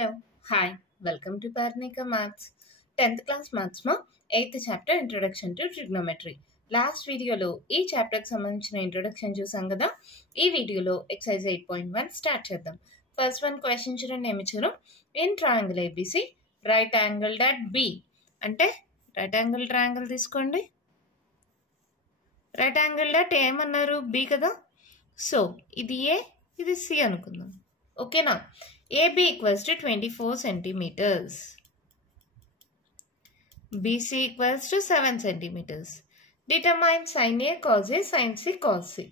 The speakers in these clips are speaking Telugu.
Hello, hi, welcome to Parnika Maths. 10th class Maths ma 8th chapter Introduction to Trigonometry. Last video lo ee chapter ki sambandhinchina introduction chusam kada. Ee video lo exercise 8.1 start cheddam. First one question chudandi em icharu. In triangle ABC, right angled at B. Ante right angle triangle తీసుకోండి. Right angled at ఏమన్నారు B కదా. సో ఇది A, ఇది C అనుకుందాం. ఓకేనా. AB equals to 24 centimeters. BC equals to 7 centimeters. Determine sin A cos A sin C cos C.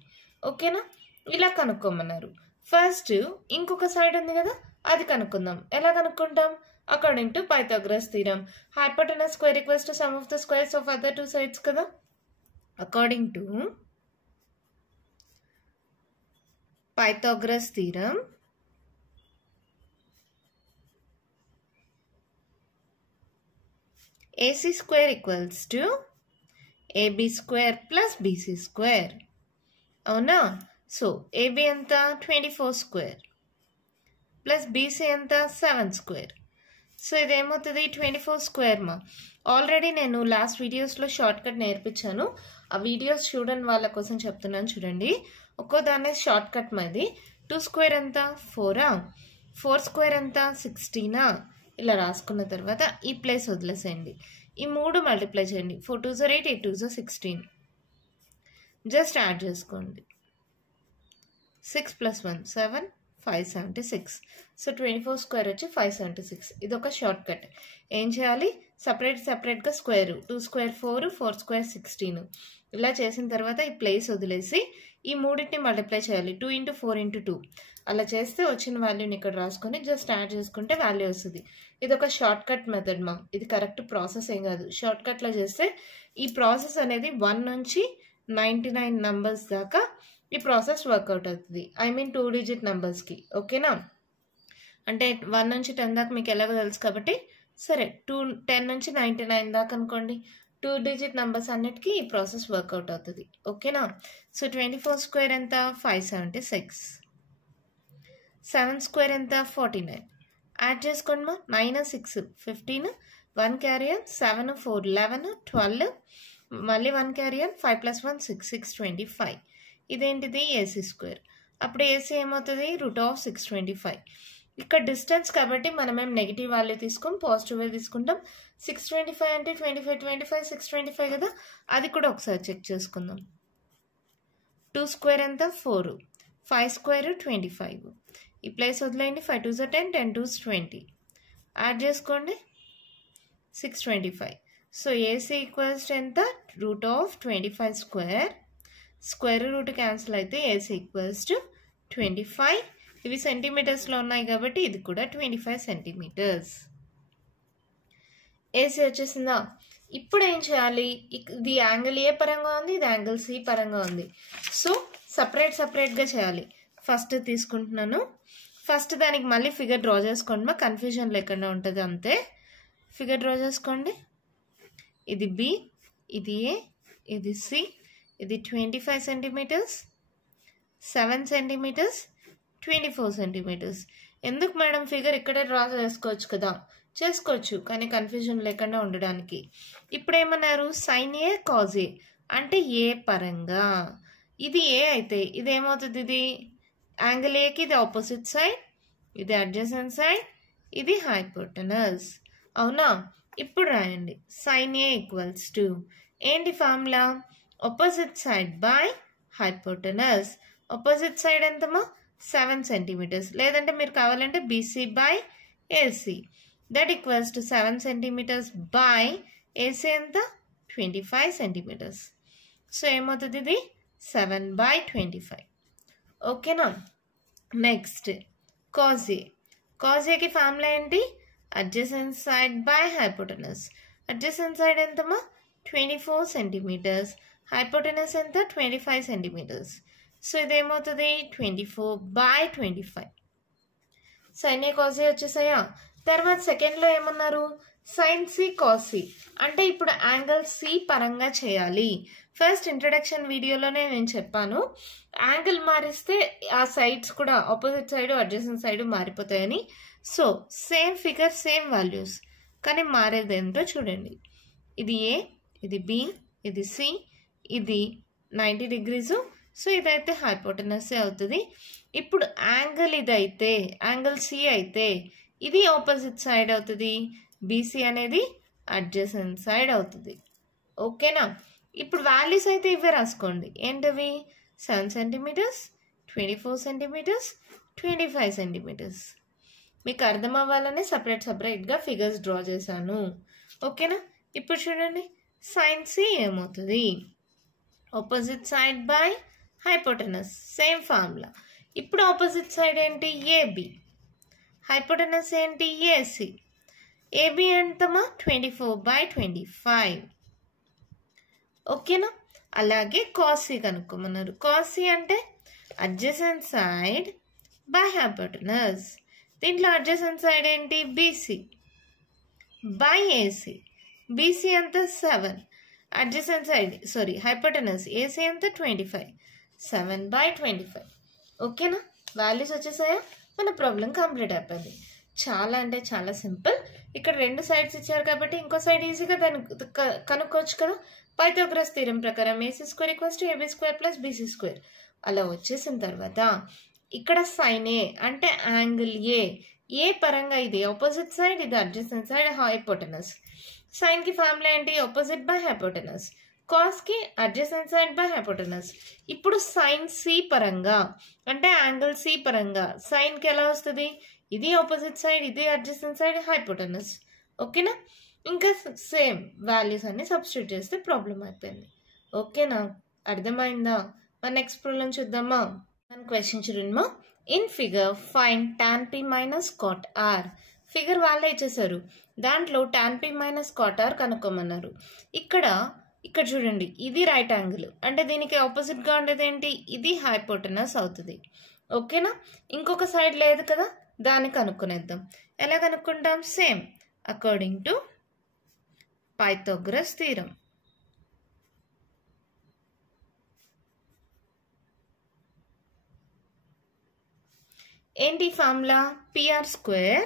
ఓకేనా. ఇలా కనుక్కోమన్నారు. ఫస్ట్ ఇంకొక సైడ్ ఉంది కదా, అది కనుక్కుందాం. ఎలా కనుక్కుంటాం? According to Pythagoras theorem. Hypotenuse square equals to sum of the squares of other two sides కదా. According to Pythagoras theorem, AC square equals to AB square plus BC square. అవునా? సో AB ఎంత 24 స్క్వేర్ ప్లస్ BC ఎంత 7 స్క్వేర్. సో ఇదేమవుతుంది 24 స్క్వేర్ మా. ఆల్రెడీ నేను లాస్ట్ వీడియోస్లో షార్ట్ కట్ నేర్పించాను. ఆ వీడియోస్ చూడని వాళ్ళ కోసం చెప్తున్నాను చూడండి. ఒక్కో దాన్ని షార్ట్ కట్ మాది. 2 స్క్వేర్ ఎంత 4, 4 స్క్వేర్ ఎంత 16. ఇలా రాసుకున్న తర్వాత ఈ ప్లేస్ వదిలేసేయండి. ఈ 3 మల్టిప్లై చేయండి. 4 2 8, 8 2 16. జస్ట్ యాడ్ చేసుకోండి. 6 + 1 7, 576. సో 24 స్క్వేర్ వచ్చి 576. ఇది ఒక షార్ట్ కట్. ఏం చేయాలి? సపరేట్గా స్క్వేర్. 2 square 4, 4 square 16. ఇలా చేసిన తర్వాత ఈ ప్లేస్ వదిలేసి ఈ మూడింటిని మల్టిప్లై చేయాలి. 2 × 4 × 2. అలా చేస్తే వచ్చిన వాల్యూని ఇక్కడ రాసుకొని జస్ట్ యాడ్ చేసుకుంటే వాల్యూ వస్తుంది. ఇది ఒక షార్ట్ కట్ మెథడ్ మా. ఇది కరెక్ట్ ప్రాసెస్ ఏం కాదు. షార్ట్ కట్లో చేస్తే ఈ ప్రాసెస్ అనేది 1 నుంచి 99 నంబర్స్ దాకా ఈ ప్రాసెస్ వర్కౌట్ అవుతుంది. ఐ మీన్ 2 డిజిట్ నెంబర్స్కి. ఓకేనా. అంటే 1 నుంచి 10 దాకా మీకు ఎలాగో తెలుసు కాబట్టి సరే 10 నుంచి 99 దాకా అనుకోండి. 2 డిజిట్ నెంబర్స్ అన్నిటికీ ఈ ప్రాసెస్ వర్కౌట్ అవుతుంది. ఓకేనా. సో 24 స్క్వేర్ ఎంత 576. 7 స్క్వేర్ ఎంత 49. యాడ్ చేసుకోండి మా. 9 6 15, 1 క్యారియర్ 7 4 11 12, మళ్ళీ 1 క్యారియర్ 5 + 1 6 6 25. ఇదేంటిది AC స్క్వేర్. అప్పుడు AC ఏమవుతుంది √625. ఇక్కడ డిస్టెన్స్ కాబట్టి మనం ఏం నెగిటివ్ వాల్యూ తీసుకోం, పాజిటివ్ తీసుకుంటాం. 625 అంటే 25 25 625 కదా. అది కూడా ఒకసారి చెక్ చేసుకుందాం. 2 స్క్వేర్ ఎంత 4, 5 స్క్వేర్ 25. ఈ ప్లేస్ వదిలేయండి. 5 2 10, 10 2 20. యాడ్ చేసుకోండి 625. సో AC ఈక్వల్స్ ఎంత √25 స్క్వేర్. స్క్వేర్ రూట్ క్యాన్సిల్ అయితే AC ఈక్వల్స్ టు 25. ఇవి సెంటీమీటర్స్లో ఉన్నాయి కాబట్టి ఇది కూడా 25 సెంటీమీటర్స్. AC వచ్చేసిందా. ఇప్పుడు ఏం చేయాలి? ఇది యాంగిల్ ఏ పరంగా ఉంది, ఇది యాంగిల్ C పరంగా ఉంది. సో సపరేట్గా చేయాలి. ఫస్ట్ తీసుకుంటున్నాను. ఫస్ట్ దానికి మళ్ళీ ఫిగర్ డ్రా చేసుకోండి మా. కన్ఫ్యూజన్ లేకుండా ఉంటుంది అంతే. ఫిగర్ డ్రా చేసుకోండి. ఇది B, ఇది A, ఇది C. ఇది 25 సెంటీమీటర్స్, 7 సెంటీమీటర్స్, 24 సెంటీమీటర్స్. ఎందుకు మేడం ఫిగర్ ఇక్కడే డ్రా చేసుకోవచ్చు కదా. చేసుకోవచ్చు, కానీ కన్ఫ్యూజన్ లేకుండా ఉండడానికి. ఇప్పుడు ఏమన్నారు? సైన్ ఏ కాజ్ ఏ అంటే ఏ పరంగా. ఇది ఏ అయితే ఇది ఏమవుతుంది? ఇది యాంగిల్ ఏకి ఇది ఆపోజిట్ సైడ్, ఇది అడ్జసెంట్ సైడ్, ఇది హైపోటెనస్. అవునా. ఇప్పుడు రాయండి. సైన్ ఏ ఈక్వల్స్ టు ఏంటి formula? Opposite side by hypotenuse. Opposite side ఎంతమా 7 సెంటీమీటర్స్. లేదంటే మీరు కావాలంటే BC by AC. That equals to 7 centimetres by AC ఎంత 25 సెంటీమీటర్స్. సో ఏమవుతుంది? ఇది 7/25. ఓకేనా. Next cos A. కాజ్ ఏకి ఫార్ములా ఏంటి? Adjacent side by hypotenuse. Adjacent side ఎంతమా 24 సెంటీమీటర్స్. హైపోటెనస్ ఎంత 25 సెంటీమీటర్స్. సో ఇదేమవుతుంది 24/25. సైన్ ఏ కాజ్ ఏ వచ్చేసాయా. తర్వాత సెకండ్లో ఏమన్నారు? Sine C cos C. అంటే ఇప్పుడు యాంగిల్ C పరంగా చేయాలి. ఫస్ట్ ఇంట్రడక్షన్ వీడియోలోనే నేను చెప్పాను, యాంగిల్ మారిస్తే ఆ సైడ్స్ కూడా ఆపోజిట్ సైడ్ అడ్జసెంట్ సైడ్ మారిపోతాయని. So same figure same values, కానీ మారేది ఏంటో చూడండి. ఇది ఏ, ఇది బి, ఇది సి, ఇది 90 degrees. సో ఇదైతే హైపోటెనస్ అవుతుంది. ఇప్పుడు యాంగిల్ ఇదైతే, యాంగిల్ సి అయితే ఇది ఆపోజిట్ సైడ్ అవుతుంది, బీసీ అనేది అడ్జసెంట్ సైడ్ అవుతుంది. ఓకేనా? ఇప్పుడు వాల్యూస్ అయితే ఇవే రాసుకోండి. ఏంటవి? 7 centimeters, 24 centimeters, 25 centimeters. మీకు అర్థం అవ్వాలని సపరేట్గా ఫిగర్స్ డ్రా చేశాను. ఓకేనా? ఇప్పుడు చూడండి, సైన్ సి ఏమవుతుంది? Opposite side by hypotenuse, same formula. ఇప్పుడు ఆపోజిట్ సైడ్ ఏంటి? ఏబి. హైపోటెనస్ ఏంటి? ఏసి. ఏబి ఎంతమా? 24/25. ఓకేనా? అలాగే కాస్ సి కనుక్కోమన్నారు. కాస్ సి అంటే అడ్జసెంట్ సైడ్ బై హైపోటెనస్. దీంట్లో అడ్జసెంట్ సైడ్ ఏంటి? BC by AC. బీసీ అంతా 7, అడ్జసెంట్ సైడ్ హైపోటెనస్ ఏసీ అంతా 25, 7/25. ఓకేనా? వాల్యూస్ వచ్చేసాయా? మన ప్రాబ్లం కంప్లీట్ అయిపోయింది. చాలా అంటే చాలా సింపుల్. ఇక్కడ 2 సైడ్స్ ఇచ్చారు కాబట్టి ఇంకో సైడ్ ఈజీగా దాన్ని కనుక్కోవచ్చు కదా. పైథాగరస్ థీరం ప్రకారం AC² = AB² + BC². అలా వచ్చేసిన తర్వాత ఇక్కడ సైన్ ఏ అంటే యాంగిల్ ఏ పరంగా ఇది ఆపోజిట్ సైడ్, ఇది అడ్జసెంట్ సైడ్, హైపోటెనస్. సైన్ కి ఫార్ములా ఏంటి? Opposite by hypotenuse. కాస్ కి అడ్జసెంట్ సైడ్ బై హైపోటెనస్. ఇప్పుడు సైన్ సి పరంగా అంటే యాంగిల్ సి పరంగా సైన్ కి ఎలా వస్తుంది? ఇది ఆపోజిట్ సైడ్, ఇది అడ్జసెంట్ సైడ్, హైపోటెనస్. ఓకేనా? ఇంకా సేమ్ వాల్యూస్ అన్ని సబ్స్టిట్యూట్ చేస్తే ప్రాబ్లం అయిపోయింది. ఓకేనా? అర్థమైందా? మన నెక్స్ట్ ప్రాబ్లం చూద్దామా? మన క్వశ్చన్ చూడమ్మా. In figure find tan p minus cot r. Figure వాళ్ళే ఇచ్చేసారు, దాంట్లో tan p minus cot r కనుక్కోమన్నారు. ఇక్కడ చూడండి, ఇది రైట్ యాంగిల్ అంటే దీనికి ఆపోజిట్ గా ఉండేది ఏంటి? ఇది హైపోటెనస్ అవుతుంది. ఓకేనా? ఇంకొక సైడ్ లేదు కదా, దాన్ని కనుక్కునేద్దాం. ఎలా కనుక్కుంటాం? Same according to Pythagoras theorem. ఏంటి formula? PR²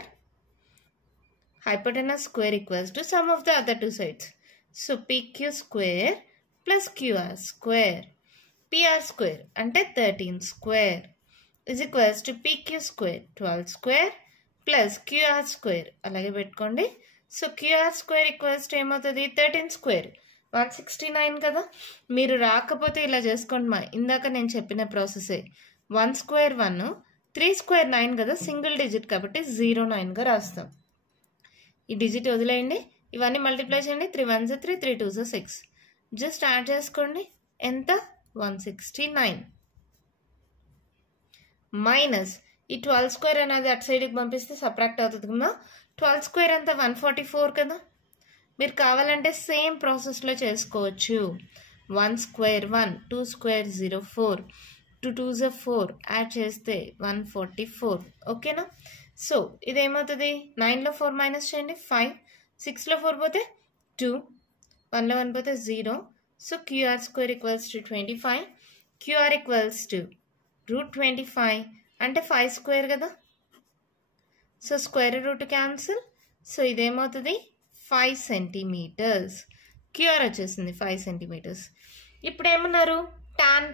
hypotenuse square equals to sum of the other two sides. So PQ² plus QR². PR² అంటే 13² is equals to PQ² 12² plus QR² అలాగే పెట్టుకోండి. సో QR² equals to ఏమవుతుంది? 13², 169 కదా. మీరు రాకపోతే ఇలా చేసుకోండి మా, ఇందాక నేను చెప్పిన ప్రాసెసే. 1² 1, 3² 9 కదా, సింగిల్ డిజిట్ కాబట్టి 09గా రాస్తాం. ఈ డిజిట్ వదిలేయండి, ఇవన్నీ మల్టిప్లై చేయండి. 3 1s 3, 3 2s 6. జస్ట్ యాడ్ చేసుకోండి. ఎంత? 169 మైనస్ ఈ 12² అనేది అటు సైడ్కి పంపిస్తే సబ్ట్రాక్ట్ అవుతుంది కదా. 12² అంతా 144 కదా. మీరు కావాలంటే సేమ్ ప్రాసెస్లో చేసుకోవచ్చు. 1² 1, 2² 0 4, 2 2s 4 యాడ్ చేస్తే 144. ఓకేనా? సో ఇదేమవుతుంది? 9లో 4 మైనస్ చేయండి 5, 6లో 4 పోతే 2, 1లో 1 పోతే 0. So QR² equals to 25, QR equals to √25 అంటే 5² కదా. So square root cancel. So ఇదేమవుతుంది? 5 centimeters. QR వచ్చేసింది 5 centimeters. ఇప్పుడు ఏమన్నారు? tan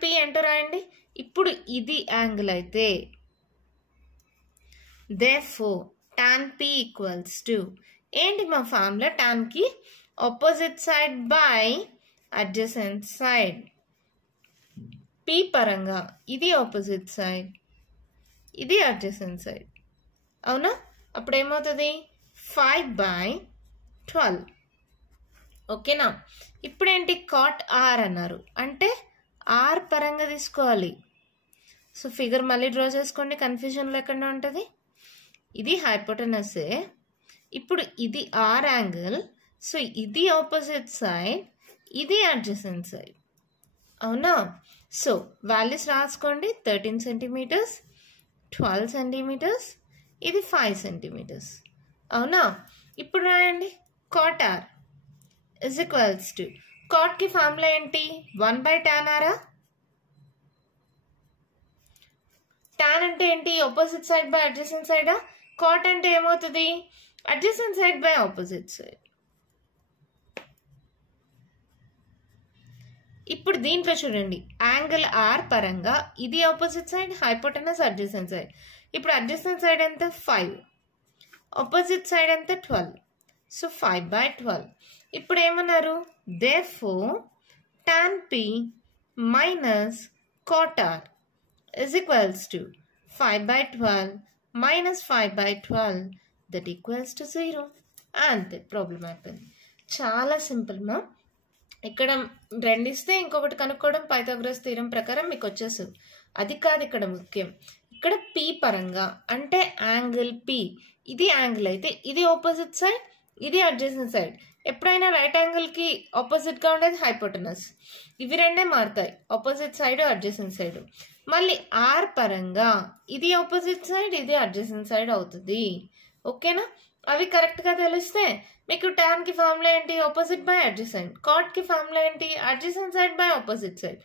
p ఎంటో రాయండి. ఇప్పుడు ఇది యాంగిల్ అయితే therefore tan p equals to ఏంటి మా ఫార్ములా? tan కి opposite side by adjacent side. p పరంగా ఇది ఆపోజిట్ సైడ్, ఇది అడ్జసెంట్ సైడ్. అవునా? అప్పుడు ఏమవుతుంది? 5/12. ఓకేనా? ఇప్పుడేంటి? cot r అన్నారు అంటే r పరంగా తీసుకోవాలి. సో ఫిగర్ మళ్ళీ డ్రా చేసుకోండి, కన్ఫ్యూజన్ లేకుండా ఉంటుంది. ఇది హైపోటెనసే. ఇప్పుడు ఇది r యాంగిల్. సో ఇది ఆపోజిట్ సైడ్, ఇది అడ్జసెంట్ సైడ్. అవునా? సో వాల్యూస్ రాసుకోండి. 13 centimeters, 12 centimeters, ఇది 5 centimeters. అవునా? ఇప్పుడు రాయండి. cot r is equals to cot కి ఫార్ములా ఏంటి? 1/tan r. టాన్ అంటే ఏంటి? Opposite side by adjacent side. Cot అంటే ఏమవుతుంది? Adjacent side by opposite side. ఇప్పుడు దీంట్లో చూడండి, యాంగిల్ ఆర్ పరంగా ఇది opposite side, hypotenuse adjacent side. ఇప్పుడు అడ్జసెంట్ సైడ్ ఎంత? 5, ఆపోజిట్ సైడ్ ఎంత? 12. సో 5/12. ఇప్పుడు ఏమన్నారు? Therefore tan P minus cot R is equals to 5/12 minus 5/12 that equals to 0. అంతే, ప్రాబ్లం అయిపోయింది. చాలా సింపుల్ మా. ఇక్కడ రెండిస్తే ఇంకొకటి కనుక్కోవడం పైథాగరస్ థీరం ప్రకారం మీకు వచ్చేస్తుంది. అది కాదు ఇక్కడ ముఖ్యం. ఇక్కడ P పరంగా అంటే యాంగిల్ P, ఇది యాంగిల్ అయితే ఇది ఆపోజిట్ సైడ్, ఇది అడ్జసెంట్ సైడ్. ఎప్పుడైనా రైట్ యాంగిల్ కి ఆపోజిట్ గా ఉండేది హైపోటెనస్. ఇవి రెండే మారుతాయి, ఆపోజిట్ సైడ్ అడ్జసెంట్ సైడ్. మళ్ళీ ఆర్ పరంగా ఇది ఆపోజిట్ సైడ్, ఇది అడ్జసెంట్ సైడ్ అవుతుంది. ఓకేనా? అవి కరెక్ట్ గా తెలిస్తే మీకు టాన్ కి ఫార్ములా ఏంటి? Opposite by adjacent. కాట్ కి ఫార్ములా ఏంటి? Adjacent side by opposite side.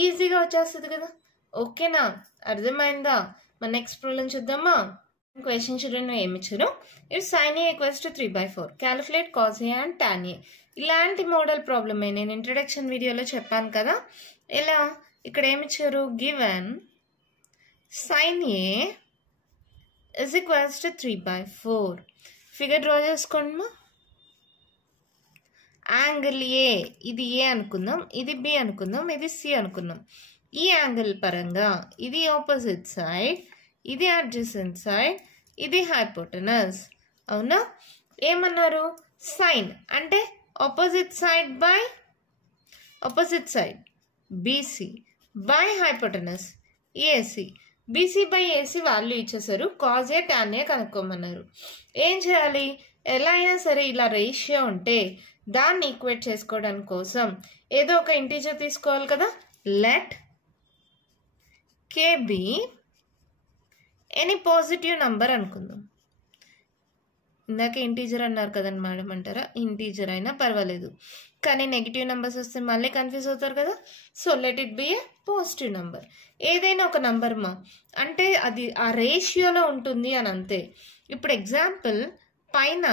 ఈజీగా వచ్చేస్తుంది కదా. ఓకేనా? అర్థమైందా? మన నెక్స్ట్ ప్రాబ్లం చూద్దామా? క్వశ్చన్ చూడండి ఏమి ఇచ్చారు. If sin A equals to 3/4 calculate cos A and tan A. ఇలాంటి మోడల్ ప్రాబ్లమే నేను ఇంట్రడక్షన్ వీడియోలో చెప్పాను కదా. ఎలా? ఇక్కడ ఏమి ఇచ్చారు? Given sin A is equals to 3/4. Figure draw చేసుకోండి. యాంగిల్ ఏ, ఇది ఏ అనుకుందాం, ఇది బి అనుకుందాం, ఇది సి అనుకుందాం. ఈ యాంగిల్ పరంగా ఇది ఆపోజిట్ సైడ్, ఇది అడ్జసెంట్ సైడ్, ఇది హైపోటెనస్. అవునా? ఏమన్నారు? సైన్ అంటే opposite side by opposite side BC by hypotenuse AC. BC by AC value ఇచ్చేసారు. కాజ్ ఏ టాన్ ఏ కనుక్కోమన్నారు. ఏం చేయాలి? ఎలా అయినా సరే ఇలా రేషియో ఉంటే దాన్ని ఈక్వేట్ చేసుకోవడానికి కోసం ఏదో ఒక ఇంటీజర్ తీసుకోవాలి కదా. Let K be any positive number అనుకుందాం. ఇందాక ఇంటీజర్ అన్నారు కదండి మేడం అంటారా? ఇంటీజర్ అయినా పర్వాలేదు, కానీ నెగిటివ్ నెంబర్స్ వస్తే మళ్ళీ కన్ఫ్యూజ్ అవుతారు కదా. So let it be A positive number. ఏదైనా ఒక నంబర్ మా అంటే అది ఆ రేషియోలో ఉంటుంది అని అంతే. ఇప్పుడు ఎగ్జాంపుల్ పైన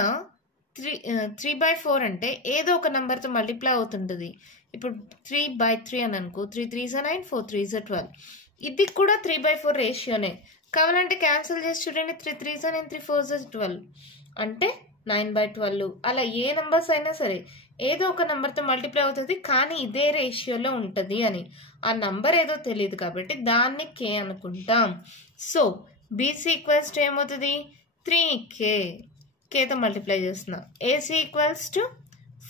3/4 అంటే ఏదో ఒక నెంబర్తో మల్టిప్లై అవుతుంటుంది. ఇప్పుడు 3/3 అని అనుకో, 3 3s are 9, 4 3s are 12. ఇది కూడా 3/4 రేషియోనే. కావాలంటే క్యాన్సిల్ చేసి చూడండి. 3 3s are 9, 3 4s are 12 అంటే 9/12. అలా ఏ నెంబర్స్ అయినా సరే ఏదో ఒక నెంబర్తో మల్టిప్లై అవుతుంది, కానీ ఇదే రేషియోలో ఉంటుంది అని. ఆ నంబర్ ఏదో తెలియదు కాబట్టి దాన్ని కే అనుకుంటాం. సో బీసీ ఈక్వల్స్ టు ఏమవుతుంది? 3k. కేతో మల్టిప్లై చేస్తున్నా. AC equals to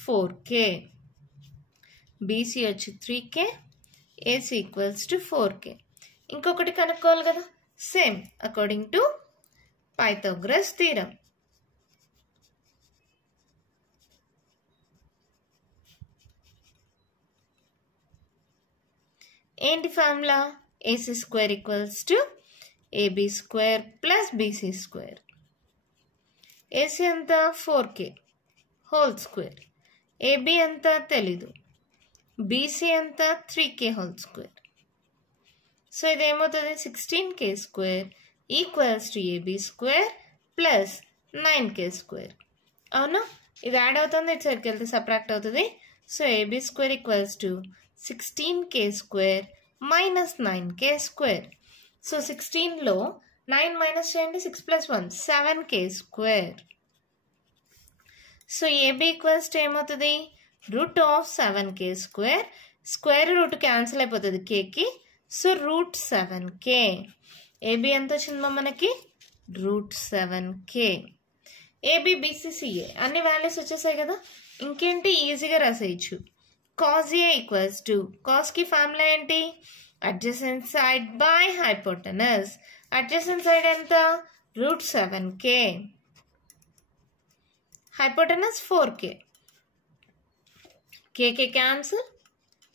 4k. BC వచ్చి 3k, AC equals to 4k. ఇంకొకటి కనుక్కోవాలి కదా. Same according to Pythagoras theorem. ఏంటి formula? AC square equals to AB square plus BC square. AC ఎంత? 4k whole square. ఏబీ ఎంత తెలీదు, బీసీ ఎంత? 3k whole square. సో ఇదేమవుతుంది? 16k square equals to AB square plus 9k square. అవునా? ఇది యాడ్ అవుతుంది, ఇటు సైడ్కి వెళ్తే సబ్ట్రాక్ట్ అవుతుంది. So AB square equals to 16k square minus 9k square. So 16లో 9 మైనస్ చేయండి, 6 + 1 7k square. So AB equals to ఏమవుతుంది? Root of 7k square. Square root cancel అయిపోతుంది కేకి. So root 7k. ఏబీ ఎంత వచ్చిందమ్మా మనకి? Root 7k. ఏబీ బీసీసీఏ అన్ని వాల్యూస్ వచ్చేసాయి కదా. ఇంకేంటి? ఈజీగా రాసేయచ్చు. కాజ్ ఏ ఈక్వల్స్ టు, కాజ్కి ఫార్ములా ఏంటి? Adjacent side by hypotenuse. Adjacent side ఎంత? Root 7k. Hypotenuse 4k. K K cancel,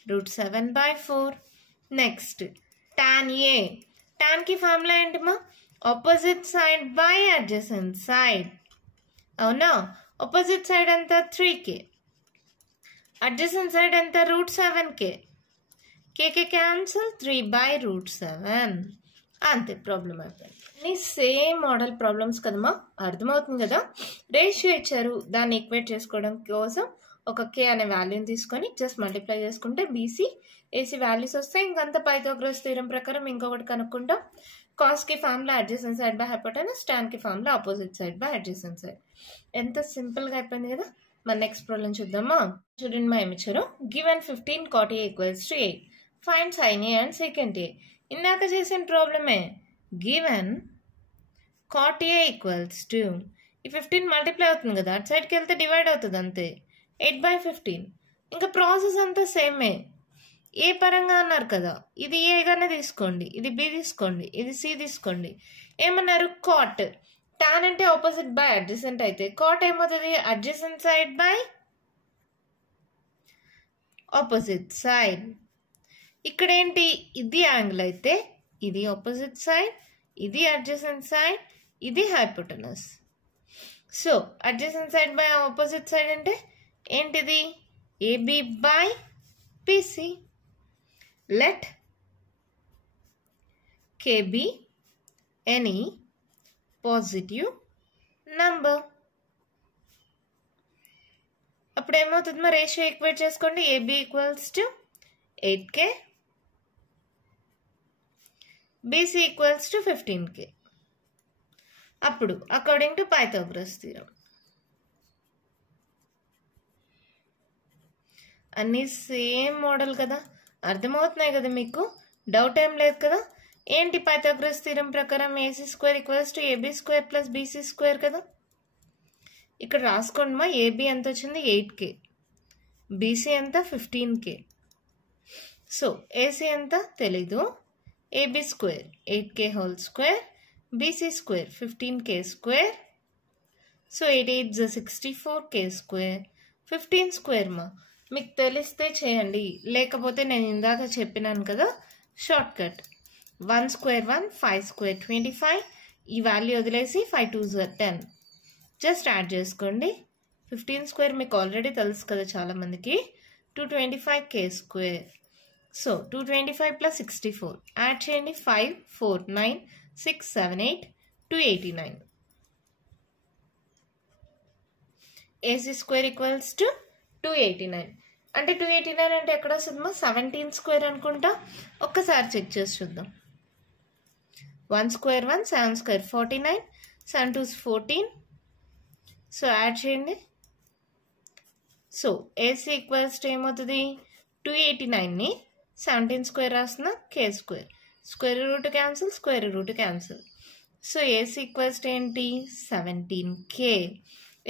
root 7/4. Next tan A. టాన్కి ఫార్ములా ఏంటమ్మా? Opposite side by adjacent side. అవునా? ఆపోజిట్ సైడ్ ఎంత? 3k. అడ్జసెంట్ సైడ్ ఎంత? Root 7k. K K cancel, 3/√7. అంతే, ప్రాబ్లం అయిపోయింది. సేమ్ మోడల్ ప్రాబ్లమ్స్ కదమ్మా, అర్థమవుతుంది కదా. రేషియో ఇచ్చారు, దాన్ని ఈక్వేట్ చేసుకోవడం కోసం ఒక కే అనే వాల్యూని తీసుకొని జస్ట్ మల్టిప్లై చేసుకుంటే బీసీ ఏసీ వాల్యూస్ వస్తాయి. ఇంకంతా పైథాగరస్ థీరం ప్రకారం ఇంకొకటి కనుక్కుంటాం. కాస్ కి formula adjacent side by hypotenuse, tan కి formula opposite side by adjacent side. ఎంత సింపుల్ గా అయిపోయింది కదా. మన నెక్స్ట్ ప్రాబ్లం చూద్దామా. చూడండి మా ఏమిచ్చారు, given 15 cot A equals to 8, find sin A and secant A. ఇందాక చేసిన ప్రాబ్లమే. Given cot A equals to, ఈ 15 మల్టిప్లై అవుతుంది కదా, అటు సైడ్కి వెళ్తే డివైడ్ అవుతుంది అంతే, 8/15. ఇంకా ప్రాసెస్ అంతా సేమే. ఏ పరంగా అన్నారు కదా, ఇది ఏగానే తీసుకోండి, ఇది బి తీసుకోండి, ఇది సి తీసుకోండి. ఏమన్నారు, కాట్ టాన్ అంటే ఆపోజిట్ బై అడ్జసెంట్ అయితే కాట్ ఏమవుతుంది, adjacent side by opposite side. ఇక్కడ ఏంటి, ఇది యాంగిల్ అయితే ఇది ఆపోజిట్ సైడ్, ఇది అడ్జసెంట్ సైడ్, ఇది hypotenuse. So adjacent side by opposite side అంటే ఏంటిది, AB by PC. Let KB any positive number. అప్పుడు ఏమవుతుంది, మా రేషియో ఈక్వేట్ చేసుకోండి. AB equals to 8K, BC equals to 15K. అప్పుడు అకార్డింగ్ టు పైథాగరస్ థీరం అన్నీ సేమ్ మోడల్ కదా, అర్థమవుతున్నాయి కదా మీకు, డౌట్ ఏం లేదు కదా. ఏంటి పైథాగరస్ థీరం ప్రకారం AC square equals to AB square plus BC square కదా. ఇక్కడ రాసుకోండి మా, AB ఎంత వచ్చింది 8K, BC ఎంత 15K. సో AC ఎంత తెలీదు, AB square 8K whole square, BC square 15K square. So 8 8 64K square, 15 square మా. మీకు తెలిస్తే చేయండి, లేకపోతే నేను ఇందాక చెప్పినాను కదా షార్ట్ కట్, 1 స్క్వేర్ 1, 5 స్క్వేర్ 25, ఈ వాల్యూ వదిలేసి 5 2 10 జస్ట్ యాడ్ చేసుకోండి. 15 స్క్వేర్ మీకు ఆల్రెడీ తెలుసు కదా చాలా మందికి, 225K square. So 225 plus 64 add చేయండి, 5 4 9 6 7 8 289. AC square equals to 289. అంటే 289 అంటే ఎక్కడ వస్తుందమ్మా, 17 స్క్వేర్ అనుకుంటా. ఒక్కసారి చెక్ చేసి చూద్దాం. 1 స్క్వేర్ 1, 7 స్క్వేర్ 49, 7 2 14. సో యాడ్ చేయండి. సో AC ఈక్వల్స్ టు ఏమవుతుంది, 289ని 17 స్క్వేర్ రాస్తున్నా, K square, square root cancel, square root cancel. So AC equals to ఏంటి 17K.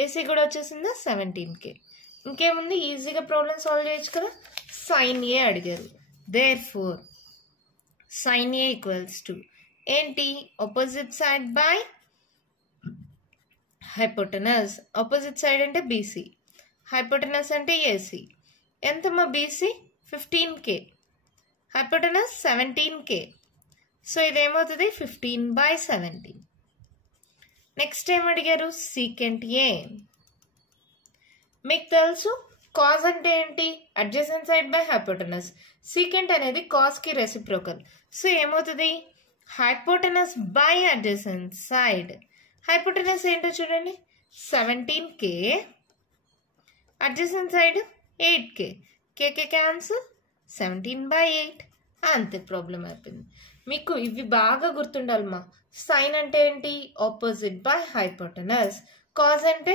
AC కూడా వచ్చేసిందా 17K. ఇంకేముంది, ఈజీగా ప్రాబ్లమ్ సాల్వ్ చేయొచ్చు కదా. sin A అడిగారు, therefore sin A equals to ఏంటి, opposite side by hypotenuse. Opposite side అంటే BC, హైపోటెనస్ అంటే AC. ఎంతమ్మా BC 15K, hypotenuse 17K. So ఇదేమవుతుంది 15/17. నెక్స్ట్ ఏం అడిగారు, సీకెంట్ A. మీకు తెలుసు కాజ్ అంటే ఏంటి, adjacent side by hypotenuse. Secant అనేది కాజ్ కి రెసిప్రోకల్. సో ఏమవుతుంది, hypotenuse by adjacent side. Hypotenuse ఏంటో చూడండి, 17K, adjacent side 8K, KK cancel, 17/8. అంతే, ప్రాబ్లం అయిపోయింది. మీకు ఇవి బాగా గుర్తుండాలమ్మా. సైన్ అంటే ఏంటి, ఆపోజిట్ బై హైపోటెనస్. కాజ్ అంటే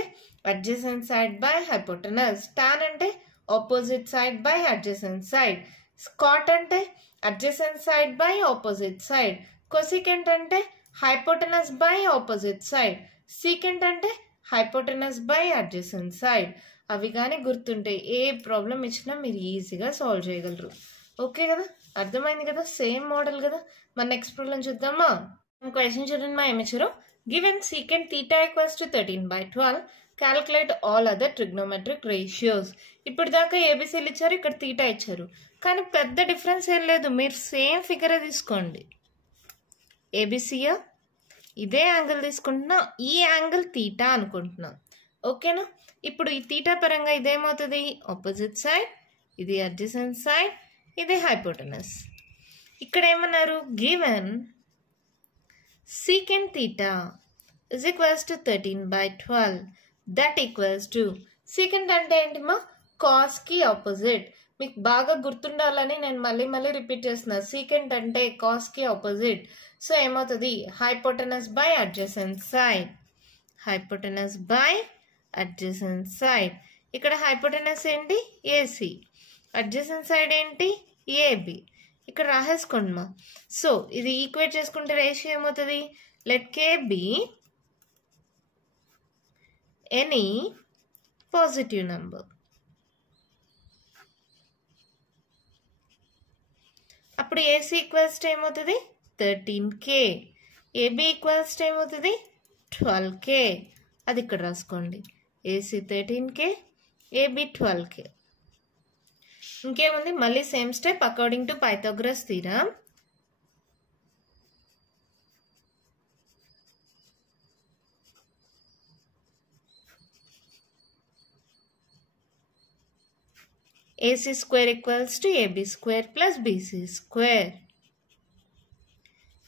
adjacent side by hypotenuse. Tan అంటే opposite side by adjacent side. Cot అంటే adjacent side by opposite side. Cosecant అంటే hypotenuse by opposite side. Secant అంటే హైపోటెనస్ బై అడ్జసెంట్ సైడ్. అవి కానీ గుర్తుంటే ఏ ప్రాబ్లం ఇచ్చినా మీరు ఈజీగా సాల్వ్ చేయగలరు. ఓకే కదా, అర్థమైంది కదా, సేమ్ మోడల్ కదా. మన నెక్స్ట్ ప్రాబ్లం చూద్దామా. క్వశ్చన్ చూడండి మా ఏమిచ్చారు, given secant θ equals to 13/12, calculate all other trigonometric ratios. ఇప్పుడు దాకా ఏబిసిలు ఇచ్చారు, ఇక్కడ θ ఇచ్చారు, కానీ పెద్ద డిఫరెన్స్ ఏం లేదు. మీరు సేమ్ ఫిగరే తీసుకోండి. ఏబిసియా, ఇదే యాంగిల్ తీసుకుంటున్నా, ఈ యాంగిల్ θ అనుకుంటున్నా. ఓకేనా. ఇప్పుడు ఈ θ పరంగా ఇదేమవుతుంది, ఆపోజిట్ సైడ్, ఇది అడ్జసెంట్ సైడ్, ఇది హైపోటెనస్. ఇక్కడ ఏమన్నారు, given secant theta is equals to 13/12. That equals to secant అంటే ఏంటి మా cos కి ఆపోజిట్. మీకు బాగా గుర్తుండాలని నేను మళ్ళీ రిపీట్ చేస్తున్నా. secant అంటే cos కి ఆపోజిట్. సో ఏమవుతుంది hypotenuse by adjacent side. hypotenuse by adjacent side. ఇక్కడ hypotenuse ఏంటి AC, adjacent side ఏంటి AB. ఇక్కడ రాసేసుకోండి మా. సో ఇది ఈక్వేట్ చేసుకుంటే రేషియో ఏమవుతుంది, let K be any positive number. అప్పుడు AC ఈక్వల్స్ టు ఏమవుతుంది 13K, AB ఈక్వల్స్ టు ఏమవుతుంది 12K. అది ఇక్కడ రాసుకోండి. AC 13K, AB 12K. ఇంకేముంది మళ్ళీ same step according to Pythagoras theorem. AC square equals to AB square plus BC square.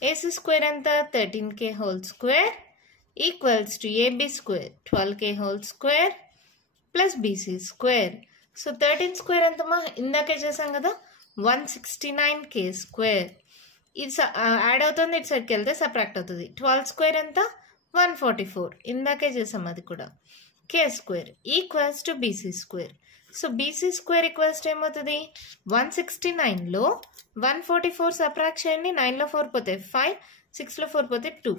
AC square ఎంత 13K whole square equals to AB square 12K whole square plus BC square. So 13 square ఎంతమా ఇందాకే చేసాం కదా 169K స్క్వేర్. ఇది యాడ్ అవుతుంది, ఇటు సైడ్కి వెళ్తే సబ్ట్రాక్ట్ అవుతుంది. 12 స్క్వేర్ ఎంత 144, ఇందాకే చేసాం అది కూడా. K square equals to BC square. So BC square equals to ఏమవుతుంది 169లో 144 సబ్ట్రాక్ట్ చేయండి. 9లో 4 పోతే 5, 6లో 4 పోతే 2,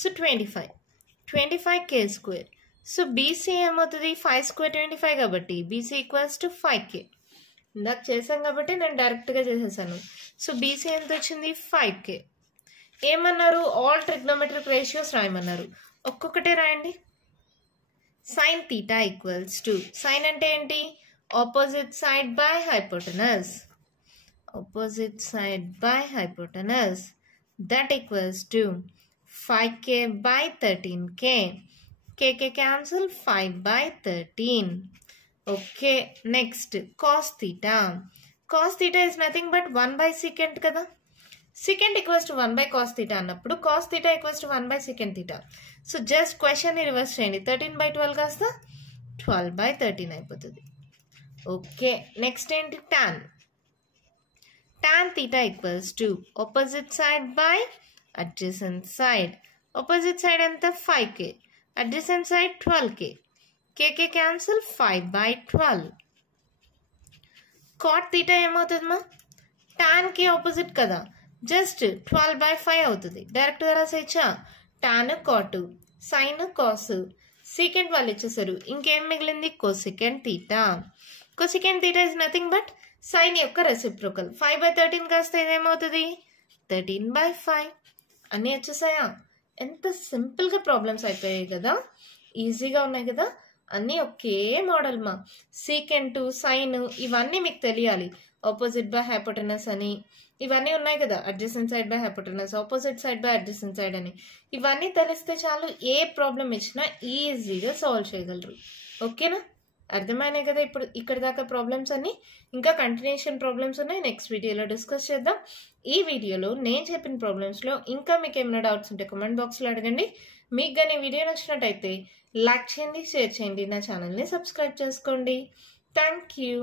so 25K square. So BC ఏమవుతుంది 5 స్క్వేర్ 25 కాబట్టి బీసీ ఈక్వల్స్ టు 5K. ఇందాక చేసాం కాబట్టి నేను డైరెక్ట్గా చేసేసాను. సో బీసీ ఎంత వచ్చింది 5K. ఏమన్నారు ఆల్ ట్రిగ్నోమెట్రిక్ రేషియోస్ రాయమన్నారు, ఒక్కొక్కటే రాయండి. Sine theta equals to, sine అంటే ఏంటి opposite side by hypotenuse, opposite side by hypotenuse. That equals to 5K by 13K. K cancel 5/13. Okay, next cos theta. Cos theta is nothing but 1/secant కదా. Secant equals to 1/cos theta అన్నప్పుడు cos theta equals to 1/secant theta. So just question ని రివర్స్ చేయండి. 13/12 కాస్త 12/13 అయిపోతుంది. ఓకే, నెక్స్ట్ ఏంటి tan. Tan theta equals to opposite side by adjacent side. Opposite side ఎంత 5K, adjacent side 12K. K cancel 5/12. Cot theta ఏమవుతుంది మా tan కి ఆపోజిట్ కదా, జస్ట్ 12/5 అవుతుంది. డైరెక్ట్ గా రాసేయచ్చా. tan cot, sin cos, secant వాళ్ళు ఇచ్చేసారు. ఇంకేం మిగిలింది cosecant theta. Cosecant theta is nothing but sin యొక్క రెసిప్రోకల్. 5/13 కాస్త ఇదేమవుతుంది 13/5. అన్నీ వచ్చేసాయా. ఎంత సింపుల్గా ప్రాబ్లమ్స్ అయిపోయాయి కదా, ఈజీగా ఉన్నాయి కదా. అన్నీ ఒకే మోడల్ మా. సీకెంట్, సైన్ ఇవన్నీ మీకు తెలియాలి. ఆపోజిట్ బై హైపోటెనస్ అని ఇవన్నీ ఉన్నాయి కదా, adjacent side by hypotenuse, opposite side by adjacent side అని. ఇవన్నీ తెలిస్తే చాలు, ఏ ప్రాబ్లం ఇచ్చినా ఈజీగా సాల్వ్ చేయగలరు. ఓకేనా, అర్థమైనాయి కదా ఇప్పుడు ఇక్కడ దాకా ప్రాబ్లమ్స్ అన్ని. ఇంకా కంటిన్యూషన్ ప్రాబ్లమ్స్ ఉన్నాయి, నెక్స్ట్ వీడియోలో డిస్కస్ చేద్దాం. ఈ వీడియోలో నేను చెప్పిన ప్రాబ్లమ్స్లో ఇంకా మీకు ఏమైనా డౌట్స్ ఉంటే కామెంట్ బాక్స్లో అడగండి. మీకు కానీ వీడియో నచ్చినట్టయితే లైక్ చేయండి, షేర్ చేయండి, నా ఛానల్ని సబ్స్క్రైబ్ చేసుకోండి. Thank you.